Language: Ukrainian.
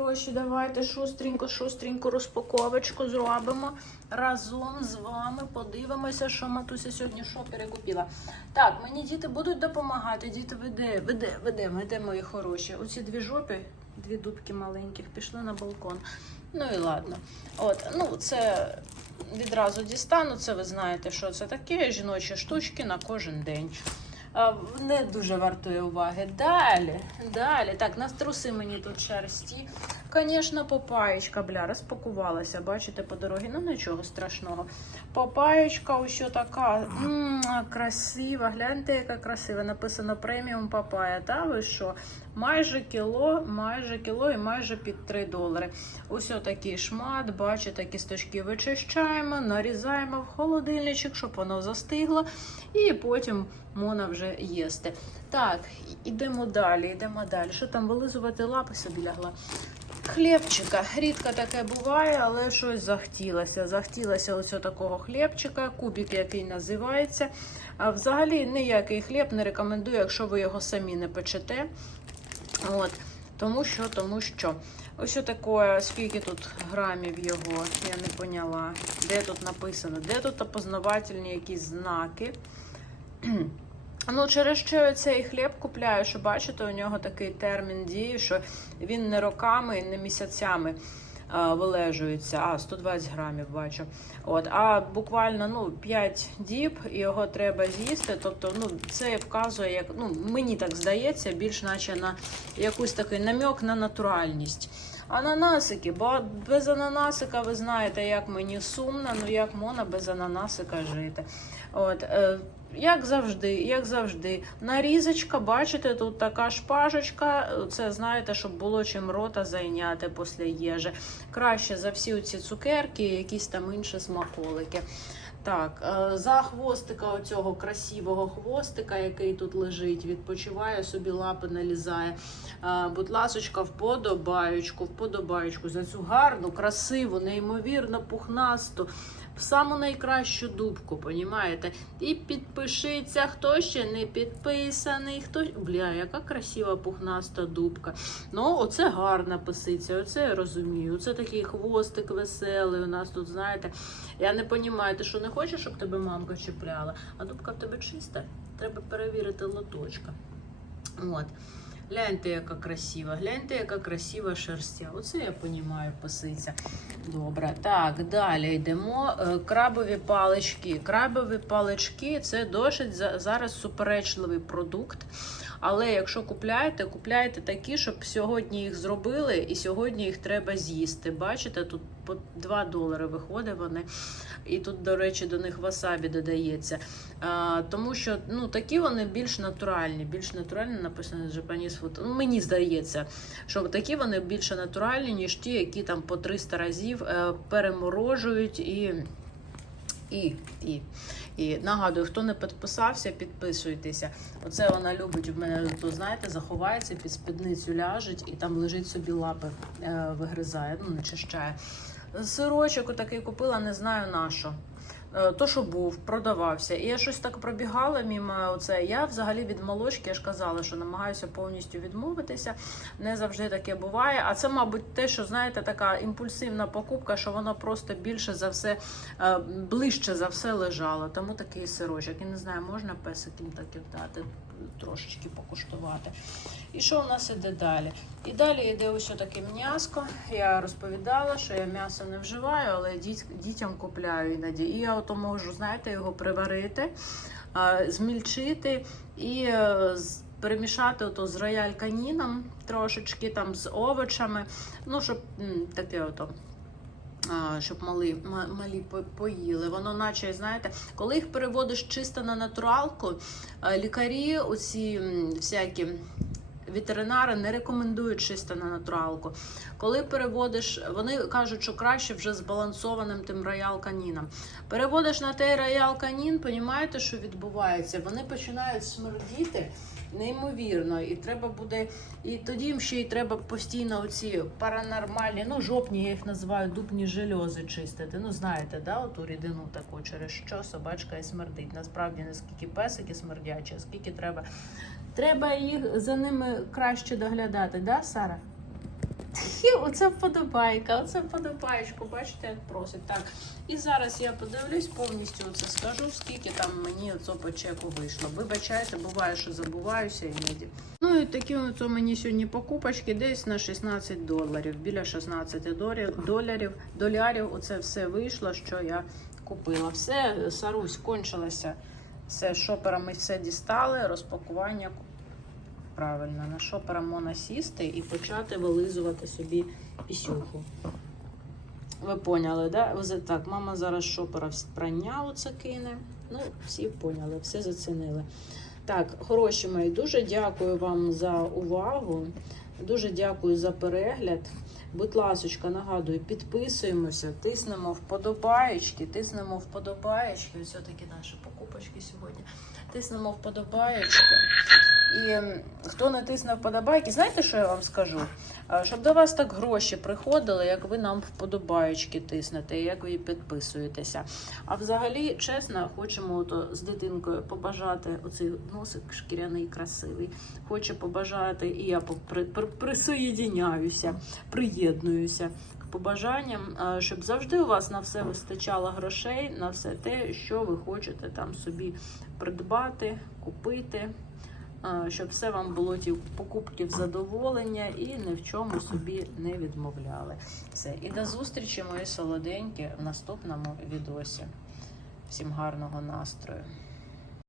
хороші, давайте шустренько, шустренько розпаковочку зробимо. Разом з вами подивимося, що матуся сьогодні що перекупила. Так, мені діти будуть допомагати. Діти, веде, веде, веде, веде, мої хороші. Оці дві жопи, дві дубки маленьких, пішли на балкон. Ну і ладно. От, ну це відразу дістану. Це ви знаєте, що це таке. Жіночі штучки на кожен день. Не дуже вартує уваги. Далі, далі. Так, на труси мені тут шерсті. Звісно, попаєчка, бля, розпакувалася, бачите, по дорозі. Ну нічого страшного. Попаєчка ось така м красива. Гляньте, яка красива. Написано преміум папая. Та ви що? Майже кіло, майже кіло і майже під 3 долари. Ось такий шмат, бачите, кісточки вичищаємо, нарізаємо в холодильничок, щоб воно застигло. І потім можна вже їсти. Так, ідемо далі, йдемо далі. Що там вилизувати лапи собі лягла? Хлібчика. Рідко таке буває, але щось захотілося. Захотілося ось такого хлібчика, кубик, який називається. А взагалі ніякий хліб не рекомендую, якщо ви його самі не печете. От. Тому що, тому що. Ось таке, скільки тут грамів його, я не поняла. Де тут написано? Де тут опознавательні якісь знаки? Ну, через що я цей хліб купляю, що бачите, у нього такий термін дії, що він не роками не місяцями а, вилежується. А, 120 грамів бачу. От, а буквально ну, 5 діб і його треба з'їсти. Тобто, ну, це вказує, як ну, мені так здається, більш наче на якийсь такий намек на натуральність. Ананасики, бо без ананасика ви знаєте, як мені сумно, ну як можна без ананасика жити. От, е, як завжди, як завжди, нарізочка, бачите, тут така шпажечка. Це знаєте, щоб було чим рота зайняти після їжі. Краще за всі ці цукерки, якісь там інші смаколики. Так, е, за хвостика оцього красивого хвостика, який тут лежить, відпочиває собі лапи налізає. Е, Будь ласочка, вподобаючку, вподобаючку за цю гарну, красиву, неймовірно пухнасту, саму найкращу дубку, понімаєте? І підпишіться, хто ще не підписаний, хто. Бля, яка красива пухнаста дубка. Ну, оце гарна писиця, оце я розумію. Оце такий хвостик веселий. У нас тут, знаєте, я не розумію, ти що не хочеш, щоб тебе мамка чіпляла, а дубка в тебе чиста. Треба перевірити лоточка. От. Гляньте, яка красива, гляньте, яка красива шерстя. Оце я понімаю, пасиця. Добре. Так, далі йдемо. Е, Крабові палички. Крабові палички це досить зараз суперечливий продукт. Але якщо купляєте, купляйте такі, щоб сьогодні їх зробили, і сьогодні їх треба з'їсти. Бачите, тут по 2 долари виходить вони. І тут, до речі, до них васабі додається. А, тому що ну, такі вони більш натуральні. Більш натуральні написано Japanese food. Ну, мені здається, що такі вони більше натуральні, ніж ті, які там по 300 разів е, переморожують і. І, і, і нагадую, хто не підписався, підписуйтеся. Оце вона любить в мене, то знаєте, заховається під спідницю ляжить і там лежить собі лапи, е, вигризає, ну не чищає. Сирочок такий купила, не знаю на що. Е, То, що був, продавався. І я щось так пробігала мимо оце. Я взагалі від молочки, я ж казала, що намагаюся повністю відмовитися. Не завжди таке буває. А це, мабуть, те, що знаєте, така імпульсивна покупка, що воно просто більше за все, е, ближче за все лежало. Тому такий сирочок. І не знаю, можна песикам таки дати трошечки покуштувати. І що у нас іде далі? І далі йде ось таке м'яско. Я розповідала, що я м'ясо не вживаю, але дітям купляю іноді. І я ото можу, знаєте, його приварити, змільчити і е, перемішати ото з рояль каніном трошечки там з овочами. Ну, щоб таке ото. Щоб мали, малі поїли. Воно, наче, знаєте, коли їх переводиш чисто на натуралку, лікарі, оці всякі ветеринари не рекомендують чисто на натуралку. Коли переводиш, вони кажуть, що краще вже збалансованим тим роял каніном. Переводиш на той роял канін, понімаєте, що відбувається? Вони починають смердіти неймовірно, і треба буде. І тоді їм ще й треба постійно оці паранормальні, ну жопні, я їх називаю дубні жельози чистити. Ну знаєте, да, оту рідину таку, через що собачка і смердить. Насправді не скільки песики смердячі, а скільки треба. Треба їх за ними краще доглядати, да, Сара? Оце вподобайка, оце вподобаєчку, бачите, як просить. Так, і зараз я подивлюсь, повністю це скажу, скільки там мені оце по чеку вийшло. Вибачайте, буває, що забуваюся іноді. Ну і такі оце мені сьогодні покупочки десь на 16 доларів, біля 16 доларів, доларів, долярів. Оце все вийшло, що я купила. Все, Сарусь, кончилося. Все, шопера ми все дістали, розпакування правильно. На шопера можна сісти і почати вилизувати собі пісюху. Ви поняли, да? Так, мама зараз шопера в прання оце кине. Ну, всі поняли, все зацінили. Так, хороші мої, дуже дякую вам за увагу. Дуже дякую за перегляд. Будь ласочка, нагадую, підписуємося, тиснемо вподобаєчки, тиснемо вподобаєчки. Ось такі наші покупочки сьогодні. Тиснемо вподобаєчки. І хто не тисне вподобайки, знаєте, що я вам скажу? Щоб до вас так гроші приходили, як ви нам вподобаєчки тиснете, як ви підписуєтеся. А взагалі, чесно, хочемо ото з дитинкою побажати оцей носик шкіряний, красивий. Хочу побажати, і я при, приєднуюся к побажанням, щоб завжди у вас на все вистачало грошей, на все те, що ви хочете там собі придбати, купити. А, Щоб все вам було ті покупки в задоволення і ні в чому собі не відмовляли. Все. І до зустрічі, мої солоденькі, в наступному відосі. Всім гарного настрою!